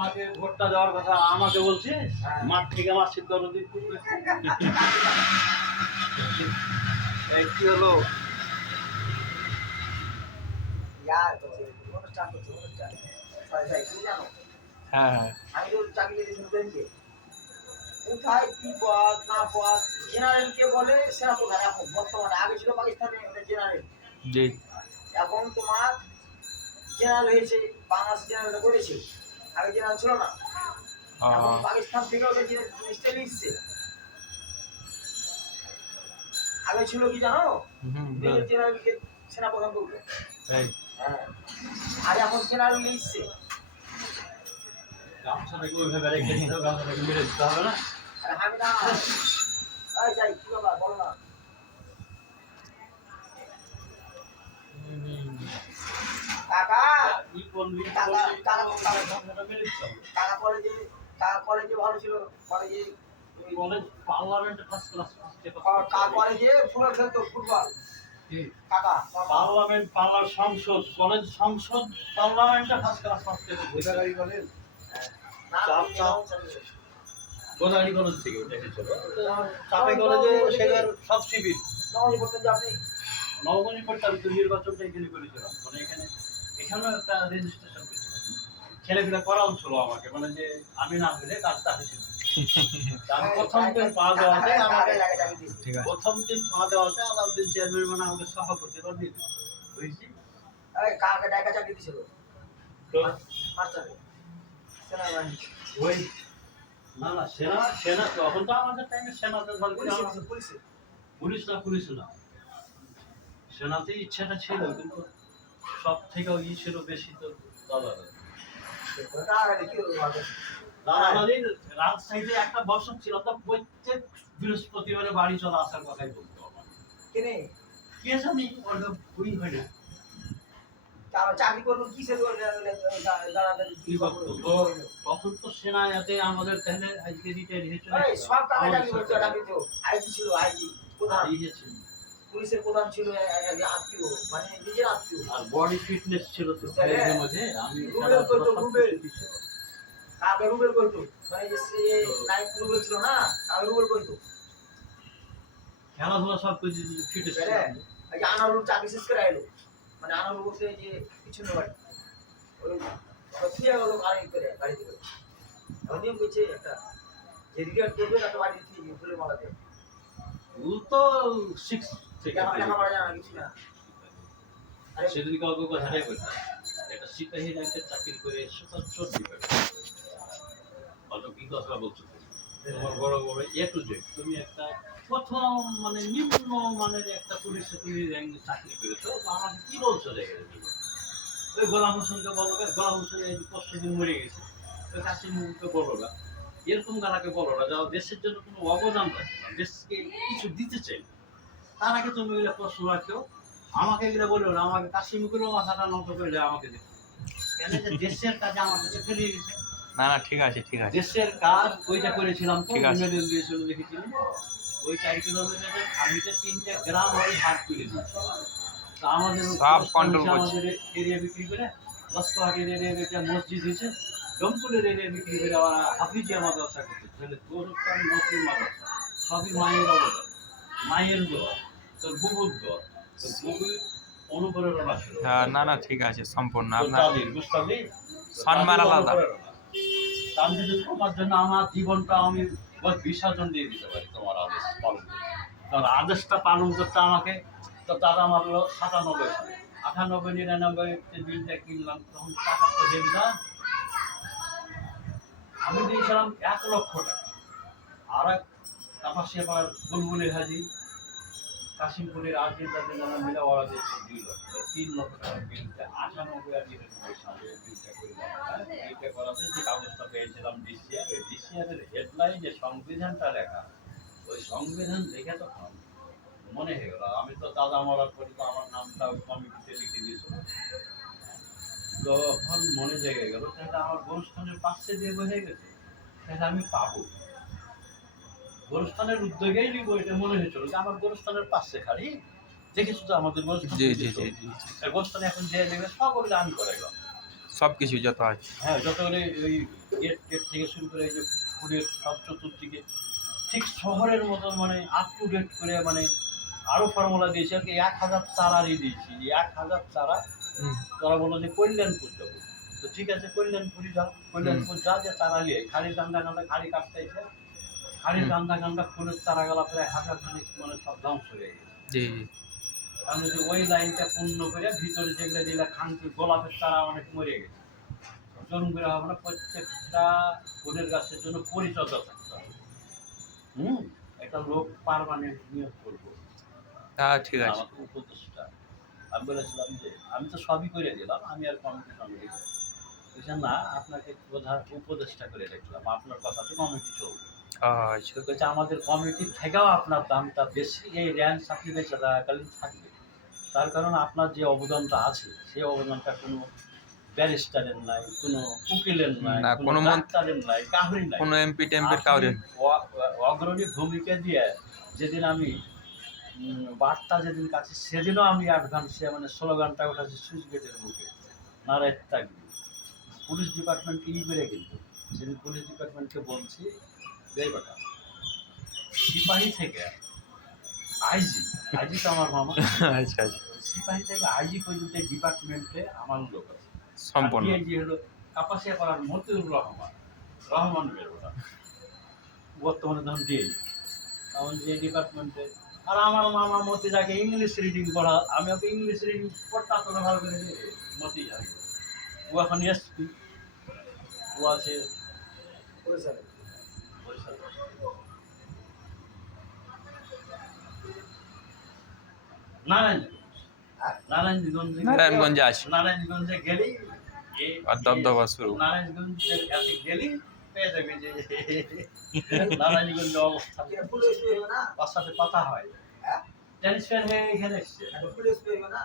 আমাকে ভোটটা দেওয়ার কথা আমাকে বলছে, মাঠ থেকে আমার সিদ্ধ নদী কি হলো? হ্যাঁ হ্যাঁ আমি তো চাকরি দিয়েছি কোথায় কি পদ না পদ জেনারেল কে বলে সেনাপ্রধান এখন বর্তমানে, আগে ছিল পাকিস্তানে জেনারেল, জি এখন তোমার জেনারেল হয়েছে, বাংলাদেশ জেনারেল করেছে, আগে জেনারেল ছিল না, এখন পাকিস্তান থেকে ওদের জিনিসটা নিচ্ছে। আগে ছিল কি জানো, জেনারেলকে সেনাপ্রধান করবে, হ্যাঁ, আর এখন জেনারেল নিচ্ছে। গামছাটাকে ওইভাবে রেখে দিতে হবে, গামছাটাকে মেরে দিতে হবে না? আরে আমি না এই যাই কি বাবা বল না কাকা ই করলি কাকা কাকা গামছাটা মেরে দিতে হবে। কাকা কলেজে ভালো ছিল, কলেজে কলেজ পার্লামেন্টে ফার্স্ট ক্লাস কাকা কলেজে ফুটবল খেলতো, ফুটবল কাকা পার্লামেন্ট সংসদ কলেজ সংসদ পার্লামেন্টে ফার্স্ট ক্লাস ফার্স্ট গাড়ি কলেজ না গোদাগাড়ি কলেজ থেকে দেখেছিল চাপে কলেজে সেখানে সব শিবির নয় বলতেন যে আপনি নবগণি করতাম তো নির্বাচনটা এখানে করেছিলাম, মানে এখানেও একটা রেজিস্ট্রেশন করেছিলাম, ছেলেপিলা করাও ছিল আমাকে, মানে যে আমি না হলে কাজটা হয়েছিল। প্রথম দিন পা দেওয়াতে আমাকে প্রথম দিন পা দেওয়াতে আলাউদ্দিন চেয়ারম্যান মানে আমাকে সভাপতি করে দিল, বুঝছি? কাকে ডাকা চাকরি দিছিল তো মাস্টারে সেনাবাহিনী ওই না সেনা তখন তো আমাদের টাইমে সেনাতে পুলিশে পুলিশ না সেনাতে ইচ্ছাটা ছিল, কিন্তু সব থেকে ই ছিল বেশি তো দাদাবাড়ির রাজশাহীতে একটা বছর ছিল, তো প্রত্যেক বৃহস্পতিবারে বাড়ি চলে আসার কথাই বলতো আমার। কেনে কে জানি ওটা বুঝি হয় না চাকরি করবো কিসের কি বলতো তো তখন তো সেনাতে আমাদের তাহলে আজকে রিটায়ার হয়েছে সব টাকা চাকরি করতো, চাকরি তো আইজি ছিল, আইজি প্রধান ছিল পুলিশের প্রধান ছিল, আত্মীয় মানে নিজের আত্মীয়, আর বডি ফিটনেস ছিল তো এর মধ্যে আমি রুবেল করতো, রুবেল কাকে রুবেল করতো, মানে যে নাইট রুবেল ছিল না, কাকে রুবেল করতো খেলাধুলা সব কিছু ফিটনেস ছিল। এই যে আনারুল চাকরি শেষ করে আইলো, মানে আনারুল বলতে যে পিছনে বাড়ি ওই ফিরে গেল গাড়ি করে, গাড়িতে করে নিয়ম করছে একটা যে রিটায়ার করবে তাকে বাড়ি দিয়ে ফুলের মালা দেয়, ও তো 6 থেকে লেখাপড়া জানা কিছু না। সেদিন কাউকে কথাটাই বলতে একটা সিপাহী র্যাঙ্কের চাকরি করে চর্চি করে অত কি কথা বলছো তোমার বড় বড় এ টু জেড তুমি একটা প্রথম মানে নিম্ন মানের একটা পুলিশে তুমি র্যাঙ্কে চাকরি করেছো, তো আমাকে কি বলছো দেখে ওই গোলাম হোসেনকে বলো, গোলাম হোসেন এই পরশুদিন মরে গেছে, ওই কাশিম মুখকে বলো না, এরকম গালাকে বলো না যারা দেশের জন্য কোনো অবদান রাখে না, দেশকে কিছু দিতে চাই, তার আগে তুমি এগুলো প্রশ্ন রাখো। আমাকে এগুলো বললো না, আমাকে কাশিমুখেরও মাথাটা নত করে দেয় আমাকে দেখো কেন যে দেশের কাজে আমার কাছে ফেলে গেছে। না না ঠিক আছে দেশের কাজ ওইটা করেছিলাম তো ঠিক আছে। মেডেল দিয়েছিল দেখেছিলাম, ওই 4 কিলোমিটারের আর্মিতে 3টে গ্রাম আমি ভাগ করে দিয়েছি, তো আমাদের সব কন্ট্রোল করছে। আমাদের এরিয়া বিক্রি করে লস্করহাটের এরিয়া একটা মসজিদ হয়েছে, ডমকুলের এরিয়া বিক্রি করে আবার হাফিজিয়া মাদ্রাসা করতে তাহলে তোর মুসলিম মাদ্রাসা সবই মায়ের অবদান, মায়ের দোয়া, তোর বুবুর দোয়া, তোর বুবুর অনুপ্রেরণা ছিল। না না ঠিক আছে সম্পূর্ণ তোর আপনার দাদির, বুঝতে পারলি? সম্মান আলাদা। আমি যদি তোমার জন্য আমার জীবনটা আমি বিসর্জন দিয়ে দিতে পারি তোমার আদেশ পালন করতে, কারণ আদেশটা পালন করতে আমাকে তো দাদা আমার 97 সালে 98 99 বিলটা কিনলাম, তখন টাকা তো দেবে না, আমি দিয়েছিলাম 1 লক্ষ টাকা, আর এক কাপাসিয়াপাড়ার বুলবুলি হাজি কাশিমপুরের আর্জেন্টাদের নামে মিলা ওরা দিয়েছে 2 লক্ষ, 3 লক্ষ টাকার বিলটা 98 আর 99 সালে বিলটা করলাম, বিলটা করাতে যে কাগজটা পেয়েছিলাম ডিসিআর, ওই ডিসিআরের হেডলাইনে সংবিধানটা লেখা, ওই সংবিধান দেখে তখন মনে হয়ে গেল আমি তো দাদা মরার পরে তো আমার নামটা কমিটিতে লিখে দিয়েছিল, তখন মনে জেগে গেল তাহলে আমার গোরস্থানের পাশে দিয়ে হয়ে গেছে, তাহলে আমি পাবো গোরস্থানের উদ্যোগেই নিব, এটা মনে হয়েছিল যে আমার গোরস্থানের পাশে খালি দেখেছো তো আমাদের গোরস্থানে এখন যে নেবে সব ওগুলো আমি করে গেলাম সব কিছু যত আছে হ্যাঁ, যতগুলি ওই গেট টেট থেকে শুরু করে এই যে ফুলের সব চতুর্দিকে ঠিক শহরের মতন মানে আপ টু ডেট করে মানে আরো ফর্মুলা দিয়েছি আর কি 1000 চারারই দিয়েছি 1000 চারা। হুম। তারা বললো যে কল্যাণপুর যাবো, তো ঠিক আছে কল্যাণপুরই যাও, কল্যাণপুর যা যে চারা নিয়ে খালি গান্দা গান্দা খালি কাটতে এসে খালি হুম। গান্দা গান্দা ফুলের চারা গালা প্রায় 1000 খানিক মানে সব ধ্বংস হয়ে গেছে। জি জি। কারণ যদি ওই লাইনটা পূর্ণ করে ভিতরে যেগুলো দিলে খানকি গোলাপের চারা অনেক মরে গেছে, জরুম করে হবে না, প্রত্যেকটা ফুলের গাছের জন্য পরিচর্যা থাকতে হবে। একটা লোক পার্মানেন্ট নিয়োগ করবো, ঠিক আছে। আমাকে উপদেশটা আমি বলেছিলাম যে আমি তো সবই করে দিলাম, আমি আর কমিটি টমিটি বলছেন না, আপনাকে প্রধান উপদেশটা করে দেখলাম, আপনার কথাতে কমিটি চলবে। আচ্ছা। তো বলছে আমাদের কমিটি থেকেও আপনার দামটা বেশি, এই র্যাঞ্চ আপনি বেঁচে থাকাকালীন থাকবে, তার কারণ আপনার যে অবদানটা আছে সেই অবদানটা কোনো ব্যারিস্টারের নাই, কোনো উকিলের নাই, না, কোনো কোনো ডাক্তারের নাই, কাউরির নাই, কোনো এমপি টেম্পির কাউরে আপনি অগ্রণী ভূমিকা দিয়ে যেদিন আমি বার্তা যেদিন কাছে সেদিনও আমি অ্যাডভান্সে মানে স্লোগানটা ওঠাচ্ছি সুইচ গেটের মুখে, নারায় থাকবে। পুলিশ ডিপার্টমেন্টকে করে কিন্তু সেদিন পুলিশ ডিপার্টমেন্টকে বলছি যে বেটা সিপাহী থেকে আইজি, আইজি তো আমার মামা, আচ্ছা আচ্ছা। সিপাহী থেকে আইজি পর্যন্ত ডিপার্টমেন্টে আমার লোক আছে। সম্পূর্ণ। ডিআইজি হলো কাপাসিয়া করার মতিউর রহমান, রহমানের ওটা বর্তমানে তখন ডিআইজি, তখন যে ডিপার্টমেন্টে। আর আমার মামা মতি যাকে ইংলিশ রিডিং পড়া, আমি ওকে ইংলিশ রিডিং পড়তে তো ভালো করে মতি যাকে, ও এখন এসপি, ও আছে পরিচালক। বরিশালে। নারায়ণগঞ্জে আছে। নারায়ণগঞ্জে গেলেই আর দবদবা শুরু। নারায়ণগঞ্জের কাছে গেলেই পেয়ে যাবে যে নারায়ণগঞ্জের অবস্থা এটা পুলিশ পেয়ে না, তার সাথে কথা হয়, ট্রান্সফার হয়ে এখানে এসছে। এটা পুলিশ পেয়ে না।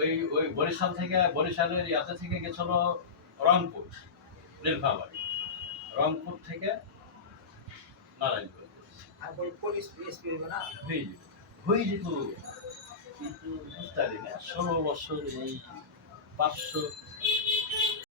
ওই ওই বরিশাল থেকে, বরিশালের ইয়াতে থেকে গেছিল রংপুর রেলফাবাড়ি, রংপুর থেকে নারায়ণগঞ্জ আর পুলিশ পেয়ে না। হয়ে যেত, কিন্তু বুঝতে পারি না 16 বছর এই 500